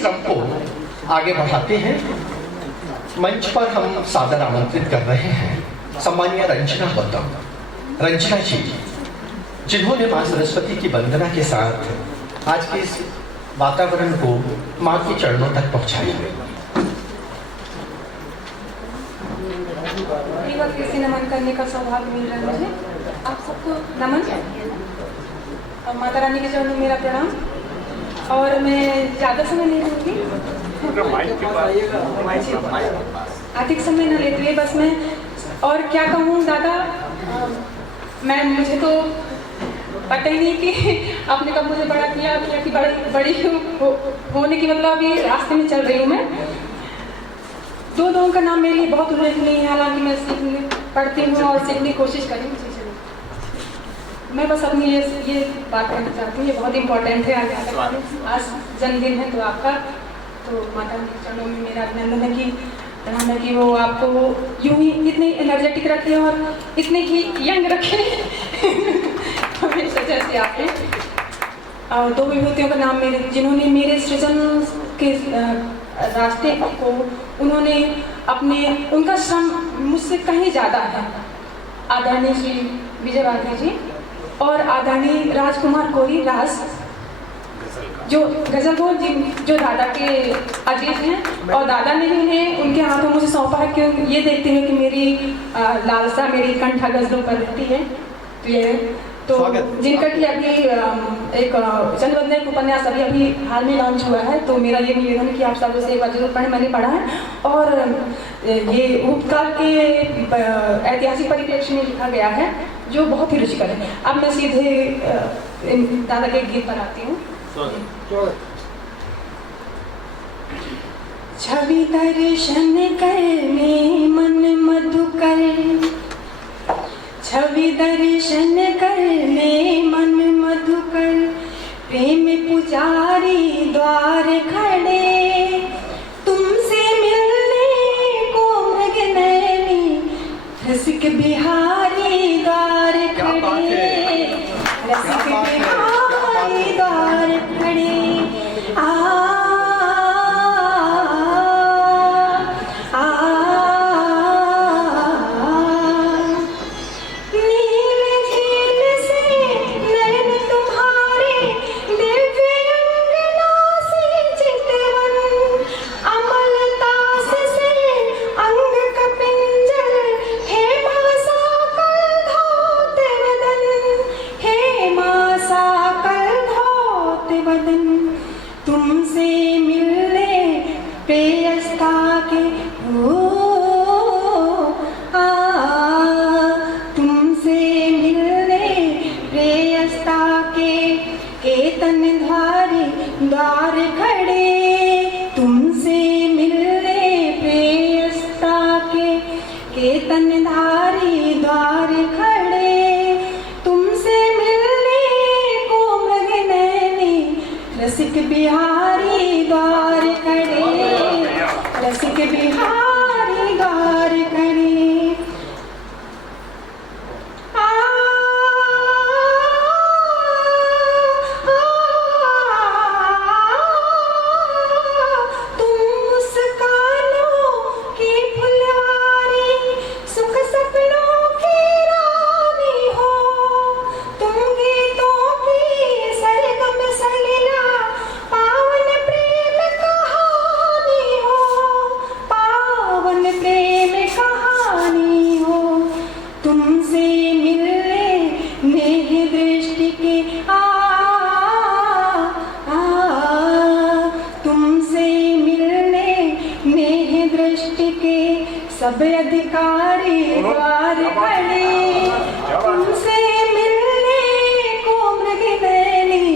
क्रम को आगे बढ़ाते हैं। मंच पर हम सादर आमंत्रित कर रहे हैं सम्मानीय रंजना गौतम, रंजना जी, जिन्होंने माँ सरस्वती की वंदना के साथ आज के इस वातावरण को माँ के चरणों तक पहुँचाया। से नमन करने का सौभाग्य मिल रहा है मुझे। आप सबको नमन और माता रानी के चरणों में मेरा प्रणाम। और मैं ज़्यादा समय नहीं लूँगी, अधिक समय न लेती है, बस मैं और क्या कहूँ दादा, मुझे तो पता ही नहीं कि आपने कब मुझे बड़ा किया कि बड़ी होने की मतलब अभी रास्ते में चल रही हूँ मैं। दो का नाम मेरे लिए बहुत उल्लेखनीय है, हालांकि मैं पढ़ती हूँ और सीखने की कोशिश कर रही हूँ। मैं बस अपनी ये बात करना चाहती हूँ, ये बहुत इम्पोर्टेंट है। आज जन्मदिन है तो आपका, तो माता के चरणों में मेरा अभिनंदन है कि प्रणाम है कि वो आपको यूं ही इतने एनर्जेटिक रखे और इतने ही यंग रखे हमेशा जैसे आपने। और दो विभूतियों का नाम जिन्होंने मेरे सृजन के रास्ते को उन्होंने उनका श्रम मुझसे कहीं ज़्यादा है। आदरणीय श्री विजय वाघे जी और आदरणीय राजकुमार कोरी राज, जो गजलगोल जी, जो दादा के अजीज हैं, और दादा ने उन्हें उनके हाथों मुझे सौंपा है कि ये देखते हुए कि मेरी लालसा मेरी कंठा गजलों पर रहती है। तो जिनका कि अभी एक चंद्रवदन एक उपन्यास अभी हाल में लॉन्च हुआ है, तो मेरा ये निवेदन है कि आप सब उसे एक बार जरूर पढ़ें। मैंने पढ़ा है और ये भूतकाल के ऐतिहासिक परिप्रेक्ष्य में लिखा गया है, जो बहुत ही रुचिकर है। अब मैं सीधे दादा के गीत पर आती हूँ। छवि दर्शन करने मन मधुकर, छवि दर्शन करने मन मधुकर, प्रेम पुजारी द्वार खड़े, तुमसे मिलने को मृगनयनी रसिक बिहारी द्वार खड़े, रसिक बिहारी द्वार खड़े। द्वार खड़े, तुमसे मिलने प्रेयस्ता के तनधारी द्वार खड़े, तुमसे मिलने को मृगनयनी रसिक बिहारी द्वार खड़े, रसिक बिहारी द्वार खड़े। सब अधिकारी द्वार खड़े, तुमसे मिलने को मृगनयनी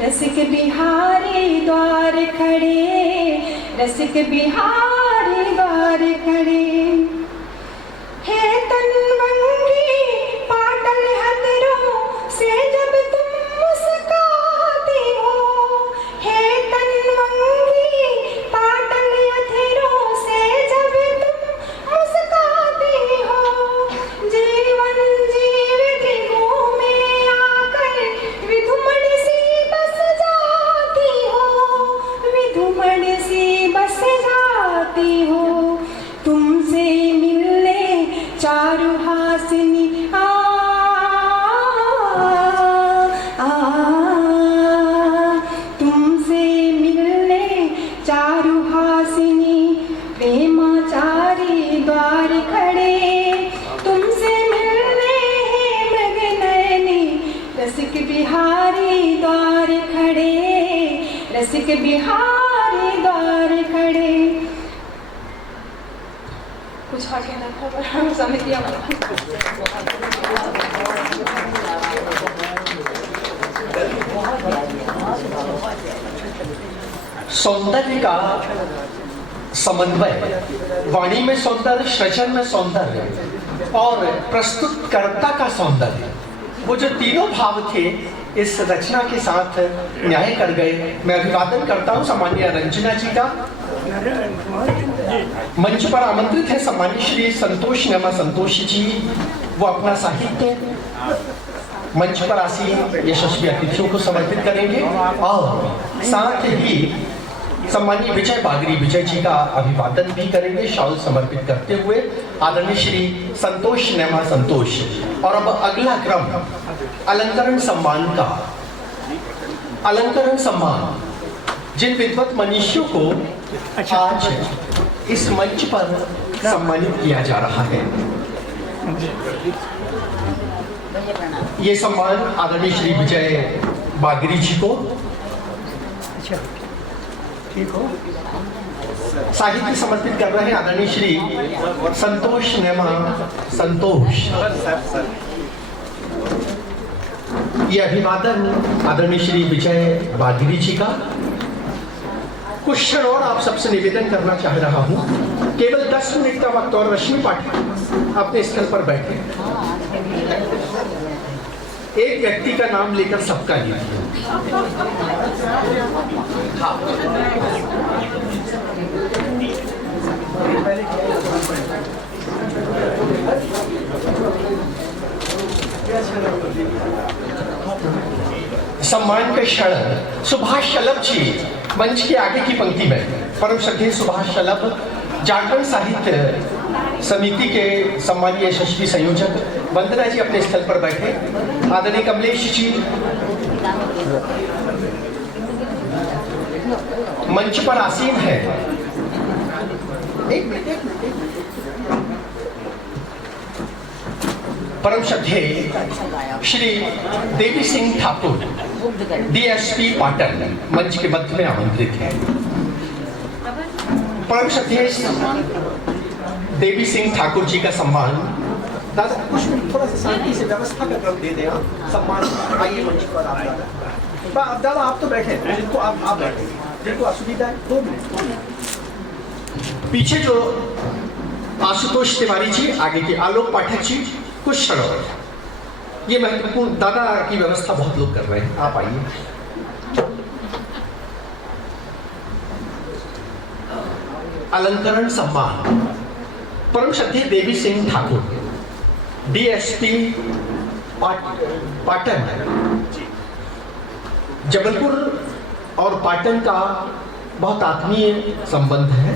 रसिक बिहारी द्वार खड़े, रसिक बिहारी द्वार खड़े। हे तनवंगी पाटल हथरों से जब तुम मुस्काती हो, हे तनवंगी पाटल हथरों से जब तुम मुस्काती हो, जीवन जीवित में आकर विधुमणि सी बस जाती हो, विधुमणि आती हो तुमसे मिलने चारुहासिनी तुमसे मिलने चारुहासिनी प्रेमाचारी द्वार खड़े तुमसे मिलने हैं मृग नयनी रसिक बिहारी द्वार खड़े रसिक बिहारी द्वार खड़े। कुछ और कहना था पर हम समझ लिया। सौंदर्य का समन्वय, वाणी में सौंदर्य, सृजन में सौंदर्य और प्रस्तुतकर्ता का सौंदर्य, वो जो तीनों भाव थे इस रचना के साथ न्याय कर गए। मैं अभिवादन करता हूँ सम्माननीय रंजना जी का। मंच पर आमंत्रित है सम्मानित श्री संतोष नमा संतोष जी। वो अपना साहित्य मंच पर आसीन यशस्वी अतिथियों को समर्पित करेंगे और साथ ही सम्मानीय विजय बागरी विजय जी का अभिवादन भी करेंगे शॉल समर्पित करते हुए आदरणीय श्री संतोष नेमा संतोष। और अब अगला क्रम अलंकरण सम्मान का। अलंकरण सम्मान जिन विद्वत मनीषियों को आज इस मंच पर सम्मानित किया जा रहा है, ये सम्मान आदरणीय श्री विजय बागरी जी को साहित्य समर्पित कर रहे हैं आदरणीय श्री संतोष नेमा संतोष। ये अभिवादन आदरणीय श्री विजय बागरी जी का। कुछ क्षण और आप सबसे निवेदन करना चाह रहा हूं, केवल 10 मिनट का वक्त और रश्मि पाठक अपने स्थल पर बैठे। एक व्यक्ति का नाम लेकर सबका लीजिए। सम्मान के क्षण सुभाष शलभ जी मंच के आगे की पंक्ति में। परम श्रद्धेय सुभाष शलभ जागरण साहित्य समिति के सम्मानीय यशस्वी संयोजक। वंदना जी अपने स्थल पर बैठे। आदरणीय कमलेश जी मंच पर आसीन है। एक मिनट। परम श्रद्धेय श्री देवी सिंह ठाकुर डीएसपी पाटन मंच के मध्य में आमंत्रित है। परम श्रद्धेय देवी सिंह ठाकुर जी का सम्मान। दादा कुछ थोड़ा सा शांति से व्यवस्था का क्रम दे दें। सम्मान आइए मंच पर आप दादा आप तो बैठे जिनको आप बैठे जिनको असुविधा है 2 मिनट। पीछे जो आशुतोष तिवारी जी, आगे के आलोक पाठक जी, कुछ क्षण और। ये महत्वपूर्ण दादा की व्यवस्था बहुत लोग कर रहे हैं, आप आइए। अलंकरण सम्मान परम श्रद्धेय देवी सिंह ठाकुर डीएसपी पाटन। जबलपुर और पाटन का बहुत आत्मीय संबंध है।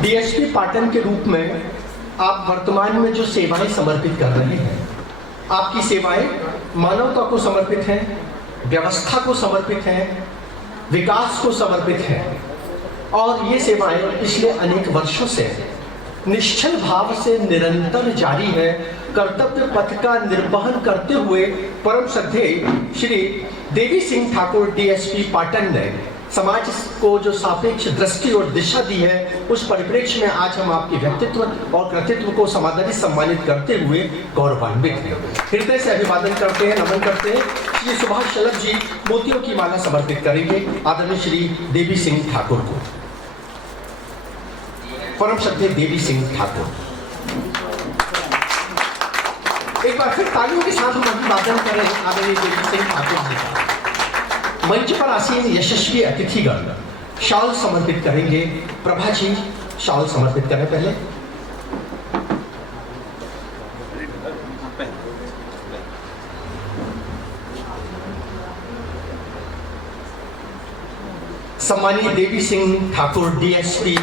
डीएसपी पाटन के रूप में आप वर्तमान में जो सेवाएं समर्पित कर रहे हैं, आपकी सेवाएं मानवता को समर्पित हैं, व्यवस्था को समर्पित हैं, विकास को समर्पित हैं। और ये सेवाएं पिछले अनेक वर्षों से निश्चल भाव से निरंतर जारी है। कर्तव्य पथ का निर्वहन करते हुए परम श्रद्धेय श्री देवी सिंह ठाकुर डीएसपी पाटन ने समाज को जो सापेक्ष दृष्टि और दिशा दी है, उस परिप्रेक्ष्य में आज हम आपके व्यक्तित्व और कृतित्व को समादरित सम्मानित करते हुए गौरवान्वित हैं। हृदय से अभिवादन करते हैं, नमन करते हैं। श्री सुभाष शलभ जी मोतियों की माला समर्पित करेंगे आदरणीय श्री देवी सिंह ठाकुर को। परम श्रद्धेय देवी सिंह ठाकुर। एक बार फिर तालियों के साथ हम अभिवादन करें आदरणीय देवी सिंह ठाकुर जी का। मंच पर आसीन यशस्वी अतिथिगण शॉल समर्पित करेंगे। प्रभा जी शॉल समर्पित करें पहले। सम्मानीय देवी सिंह ठाकुर डीएसपी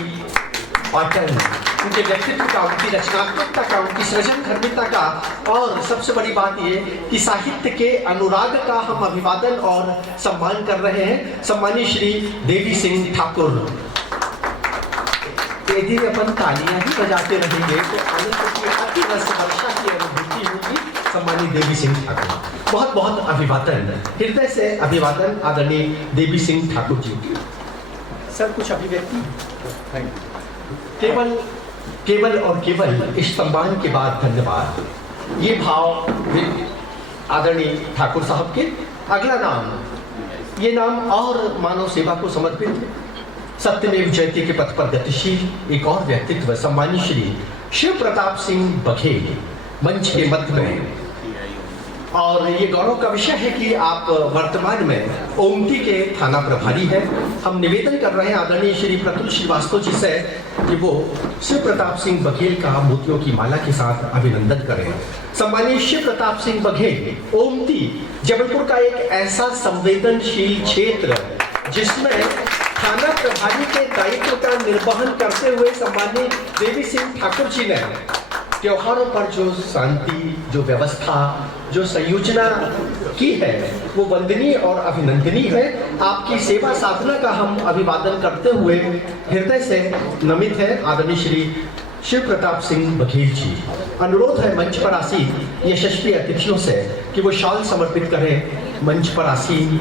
पाटन, उनके व्यक्तित्व का, उनकी रचनात्मकता का, उनकी सृजनधर्मिता का, और सबसे बड़ी बात ये कि साहित्य के अनुराग का हम अभिवादन और सम्मान कर रहे हैं सम्मानीय श्री देवी सिंह ठाकुर। यदि अपन तालियां ही बजाते रहेंगे तो आनंद की अति रस वर्षा की अनुभूति होगी। सम्मानीय देवी सिंह ठाकुर, बहुत बहुत अभिवादन, हृदय से अभिवादन आदरणीय देवी सिंह ठाकुर जी। सर कुछ अभिव्यक्ति? केवल और केवल इस सम्मान के बाद धन्यवाद, ये भाव आदरणीय ठाकुर साहब के। अगला नाम, ये नाम और मानव सेवा को समर्पित है, सत्यमेव जयते के पथ पर गतिशील एक और व्यक्तित्व सम्मानीय श्री शिव प्रताप सिंह बघेल मंच के मध्य में। और ये गौरव का विषय है कि आप वर्तमान में ओमती के थाना प्रभारी हैं। हम निवेदन कर रहे हैं आदरणीय श्री प्रतुल श्रीवास्तव जी से कि वो शिव प्रताप सिंह बघेल का मोतियों की माला के साथ अभिनंदन करें। सम्मानीय शिव प्रताप सिंह बघेल ओमती जबलपुर का एक ऐसा संवेदनशील क्षेत्र जिसमें थाना प्रभारी के दायित्व का निर्वहन करते हुए सम्मानीय देवी सिंह ठाकुर जी ने त्योहारों पर जो शांति, जो व्यवस्था, जो संयोजना की है वो वंदनीय और अभिनंदनीय है। आपकी सेवा साधना का हम अभिवादन करते हुए हृदय से नमित है आदरणीय श्री शिव प्रताप सिंह बघेल जी। अनुरोध है मंच पर आसीन यशस्वी अतिथियों से कि वो शाल समर्पित करें। मंच पर आसीन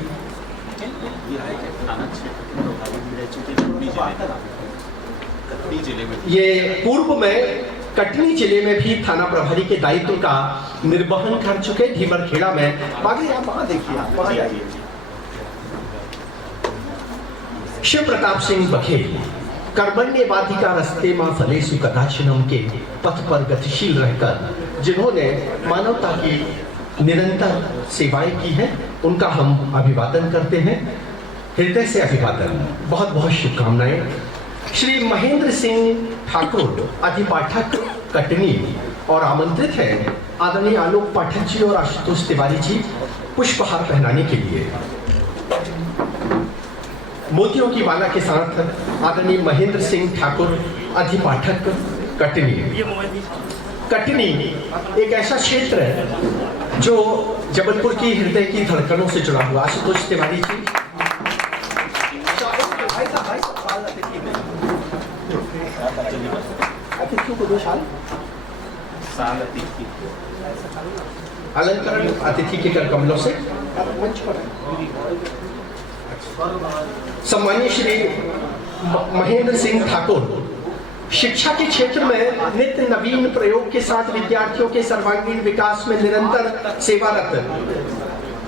ये पूर्व में कटनी जिले में भी थाना प्रभारी के दायित्व का निर्वहन कर चुके ढीमरखेड़ा में। आगे आप वहां देखिए, वहां जाइए। शिव प्रताप सिंह बघेल कर्मण्य बाधिका रस्ते मां फलेसु कदाचिनम के पथ पर गतिशील रहकर जिन्होंने मानवता की निरंतर सेवाएं की हैं, उनका हम अभिवादन करते हैं, हृदय से अभिवादन, बहुत बहुत शुभकामनाएं। श्री महेंद्र सिंह ठाकुर अधिपाठक कटनी और आमंत्रित हैं आदरणीय आलोक पाठक जी और आशुतोष तिवारी जी पुष्पहार पहनाने के लिए। मोतियों की माला के साथ आदरणीय महेंद्र सिंह ठाकुर अधिपाठक कटनी। कटनी एक ऐसा क्षेत्र है जो जबलपुर की हृदय की धड़कनों से जुड़ा हुआ। आशुतोष तिवारी जी अतिथियों को दो शाल अलंकरण अतिथि के कर कमलों से मंच पर। सम्मानीय श्री महेंद्र सिंह ठाकुर शिक्षा के क्षेत्र में नित्य नवीन प्रयोग के साथ विद्यार्थियों के सर्वांगीण विकास में निरंतर सेवारत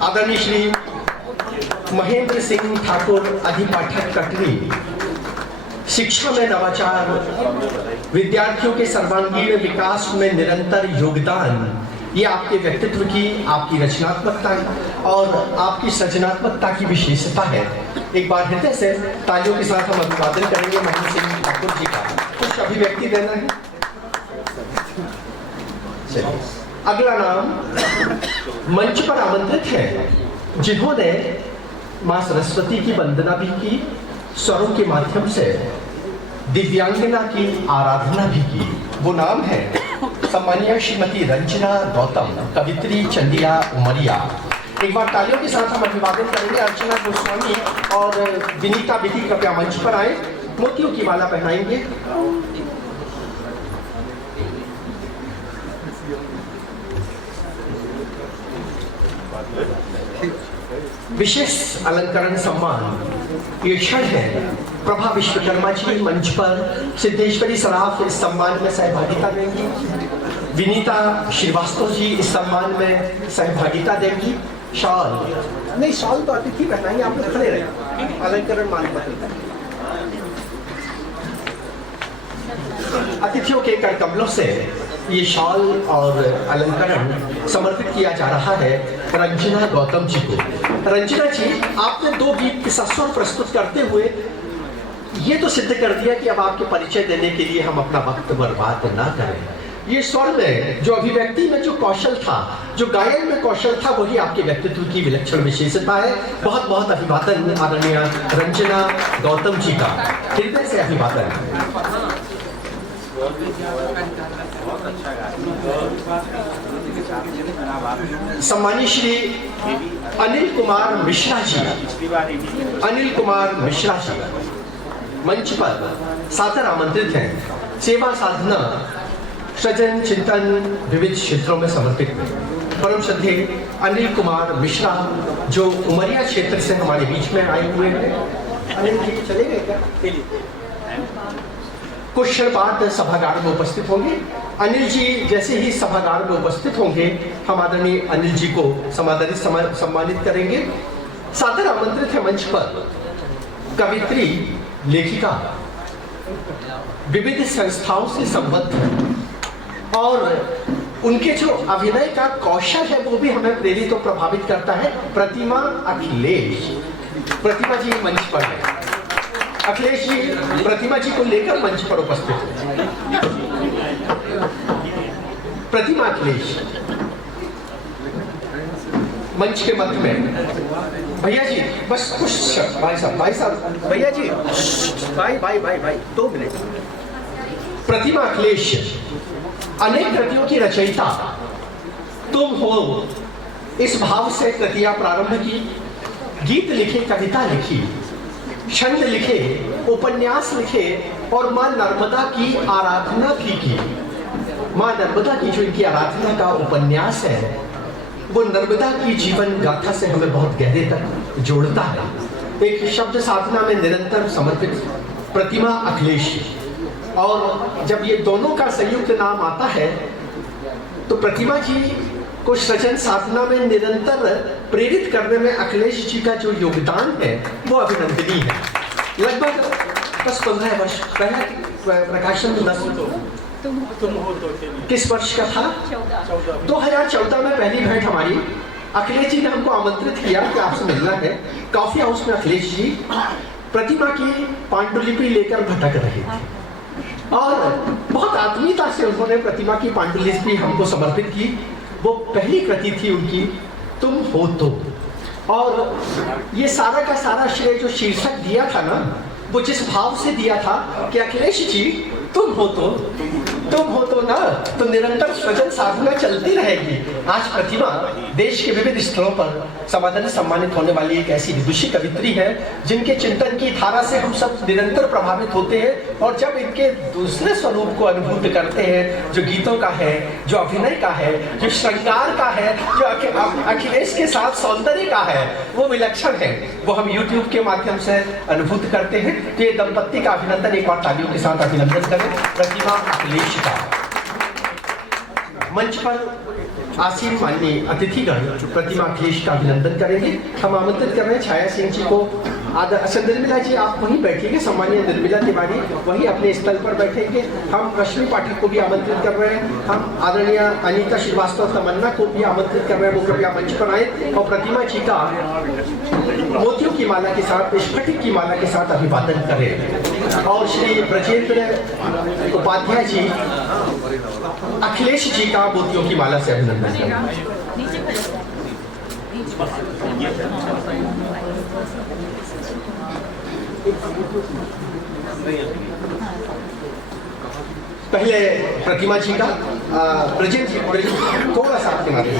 आदरणीय श्री महेंद्र सिंह ठाकुर अधिपाठक कटनी शिक्षा में नवाचार, विद्यार्थियों के सर्वांगीण विकास में निरंतर योगदान, ये आपके व्यक्तित्व की, आपकी रचनात्मकता और आपकी सृजनात्मकता की विशेषता है। एक बार हृदय से तालियों के साथ हम अभिवादन करेंगे महेंद्र सिंह ठाकुर जी का। कुछ अभिव्यक्ति देना है? अगला नाम मंच पर आमंत्रित है जिन्होंने मां सरस्वती की वंदना भी की, स्वरों के माध्यम से दिव्यांगना की आराधना भी की। वो नाम है सम्मानीय श्रीमती रंजना गौतम, कवित्री चंदिया उमरिया। एक बार तालियों के साथ हम अभिवादन करेंगे। अर्चना गोस्वामी और विनीता विधि कृपया मंच पर आए, मोतियों की माला पहनाएंगे। विशेष अलंकरण सम्मान ये क्षण है। प्रभा विश्वकर्मा जी मंच पर सिद्धेश्वरी सराफ इस सम्मान में सहभागिता देंगी। विनीता श्रीवास्तव जी इस सम्मान में सहभागिता देंगी। शाल नहीं, शाल तो अतिथि पहनाएंगे, आप लोग खड़े रहे। अलंकरण मान अतिथियों के कर कमलों से ये शाल और अलंकरण समर्पित किया जा रहा है रंजना गौतम जी को। रंजना जी, आपने दो गीत के स्वर प्रस्तुत करते हुए ये तो सिद्ध कर दिया कि अब आपके परिचय देने के लिए हम अपना वक्त बर्बाद ना करें। ये स्वर में जो अभिव्यक्ति में जो कौशल था, जो गायन में कौशल था, वही आपके व्यक्तित्व की विलक्षण विशेषता है। बहुत बहुत अभिवादन आदरणीय रंजना गौतम जी का, हृदय से अभिवादन। सम्मानित श्री अनिल कुमार मिश्रा जी, अनिल कुमार मिश्रा जी मंच पर सादर आमंत्रित हैं। सेवा साधना, सृजन, चिंतन विविध क्षेत्रों में समर्पित हैं। परम श्रद्धेय अनिल कुमार मिश्रा जो उमरिया क्षेत्र से हमारे बीच में आए हुए हैं। अनिल जी चले गए क्या? कुछ क्षण बाद सभागार में उपस्थित होंगे। अनिल जी जैसे ही सभागार में उपस्थित होंगे, हम आदरणीय अनिल जी को सम्मानित करेंगे। सादर आमंत्रित है मंच पर कवित्री, लेखिका, विविध संस्थाओं से संबद्ध और उनके जो अभिनय का कौशल है वो भी हमें प्रेरित और प्रभावित करता है। प्रतिमा अखिलेश, प्रतिमा जी मंच पर है। अखिलेश जी प्रतिमा जी को लेकर मंच पर उपस्थित हैं। प्रतिमा अखिलेश मंच के मध्य में। भैया जी बस कुछ, भाई साहब भैया जी, भाई 2 मिनट। प्रतिमा अखिलेश अनेक कृतियों की रचयिता तुम हो, इस भाव से कृतियां प्रारंभ की, गीत लिखे, कविता लिखी, छंद लिखे, उपन्यास लिखे और मां नर्मदा की आराधना भी की। मां नर्मदा की जो इनकी आराधना का उपन्यास है वो नर्मदा की जीवन गाथा से हमें बहुत गहरे तक जोड़ता है। एक शब्द साधना में निरंतर समर्पित प्रतिमा अखिलेश, और जब ये दोनों का संयुक्त नाम आता है तो प्रतिमा जी को सृजन साधना में निरंतर प्रेरित करने में अखिलेश जी का जो योगदान है वो अभिनंदनीय है। लगभग 10-15 वर्ष पहला प्रकाशन 10 किस वर्ष का था? 2014 में पहली भेंट हमारी। अखिलेश जी ने हमको आमंत्रित किया कि आपसे मिलना है। कॉफी हाउस में अखिलेश जी प्रतिमा की पांडुलिपि लेकर भटक रहे थे और बहुत आत्मीयता से उन्होंने प्रतिमा की पांडुलिपि हमको समर्पित की। वो पहली कृति थी उनकी, तुम हो तो। और ये सारा का सारा श्रेय जो शीर्षक दिया था ना, वो जिस भाव से दिया था कि अखिलेश जी तुम हो तो ना, तो निरंतर सृजन साधना चलती रहेगी। आज प्रतिमा देश के विविध स्थलों पर समाधान सम्मानित होने वाली एक ऐसी विदुषी कवित्री है जिनके चिंतन की धारा से हम सब निरंतर प्रभावित होते हैं। और जब इनके दूसरे स्वरूप को अनुभूत करते हैं, जो गीतों का है, जो अभिनय का है, जो श्रृंगार का है, जो अखिलेश के साथ सौंदर्य का है, वो विलक्षण है। वो हम YouTube के माध्यम से अनुभूत करते हैं। तो ये दंपत्ति का अभिनंदन एक बार तालियों के साथ अभिनंदन करें प्रतिमा अखिलेश का। मंच पर आसीन माननीय अतिथिगण प्रतिमा अखिलेश का अभिनंदन करेंगे। हम आमंत्रित कर रहे हैं छाया सिंह जी को। अच्छा निर्मला जी आप वहीं बैठेंगे, सम्मानीय निर्मला तिवारी वहीं अपने स्थल पर बैठेंगे। हम रश्मि पाठक को भी आमंत्रित कर रहे हैं। हम आदरणीय अनीता श्रीवास्तव तमन्ना को भी आमंत्रित कर रहे हैं, वो कृपया मंच पर आए और प्रतिमा जी का मोतियों की माला के साथ, स्फटिक की माला के साथ अभिवादन करें। और श्री ब्रजेंद्र उपाध्याय जी अखिलेश जी का मोतियों की माला से अभिनंदन करें। पहले प्रतिमा जी का, ब्रजेंद्र जी थोड़ा सा आपके माध्यम।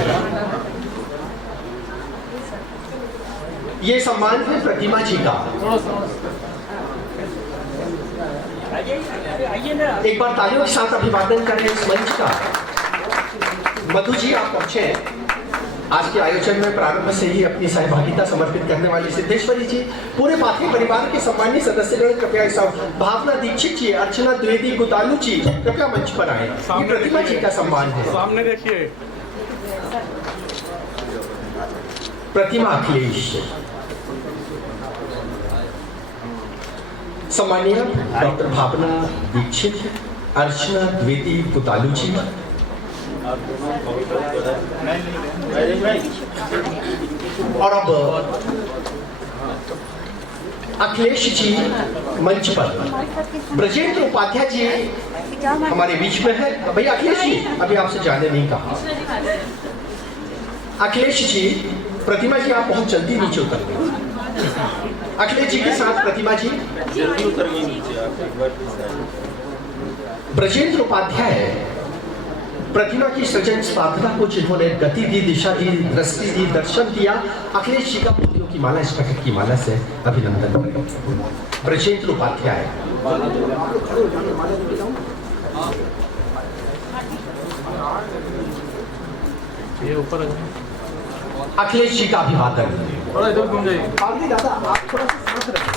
ये सम्मान है प्रतिमा जी का। एक बार तालियों के साथ अभिवादन करें इस मंच का। मधु जी आप पहुंचे आज के आयोजन में प्रारंभ से ही अपनी सहभागिता समर्पित करने वाली सिद्धेश्वरी जी, पूरे पाथी परिवार के सम्मानित सदस्यगण कृपया सब, भावना दीक्षित जी, अर्चना द्विवेदी गुतालू जी कृपया मंच पर आए। ये प्रतिमा जी का सम्मान है। सामने देखिए प्रतिमा अखिलेश। सम्मानीय डॉक्टर भावना दीक्षित, अर्चना द्विवेदी गुतालू जी। और अब अखिलेश जी मंच पर। ब्रजेंद्र उपाध्याय जी हमारे बीच में है। भैया अखिलेश जी अभी आपसे जाने नहीं कहा। अखिलेश जी, प्रतिमा जी आप बहुत जल्दी नीचे उतर गए। अखिलेश जी के साथ प्रतिमा जी जल्दी उतर गई नीचे। ब्रजेंद्र उपाध्याय प्रतिमा की सृजन साधना को जिन्होंने गति दी, दिशा दी, दृष्टि दी, दर्शन दिया, अखिलेश जी का मोतियों की माला, इस प्रकार की माला से अभिनंदन करें। ब्रजेंद्र उपाध्याय। ये ऊपर अखिलेश जी का अभिवादन। थोड़ा इधर घूम जाइए। दादा आप थोड़ा सा साथ रखें।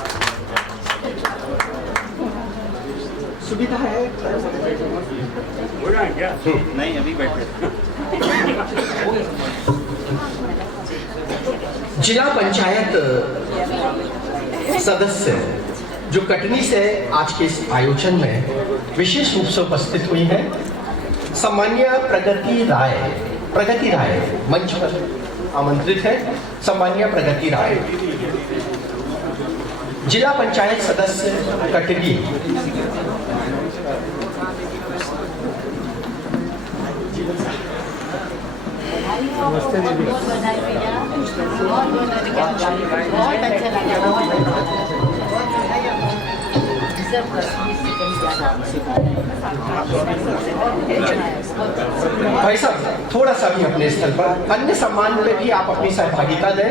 सुविधा है क्या? नहीं अभी बैठे। जिला पंचायत सदस्य जो कटनी से आज के इस आयोजन में विशेष रूप से उपस्थित हुई हैं, सम्मान्य प्रगति राय मंच पर आमंत्रित है। सम्मान्य प्रगति राय, जिला पंचायत सदस्य कटनी। नमस्ते दीदी। बहुत अच्छा भाई साहब थोड़ा सा भी अपने स्थल पर अन्य सम्मान में भी आप अपनी सहभागिता दें।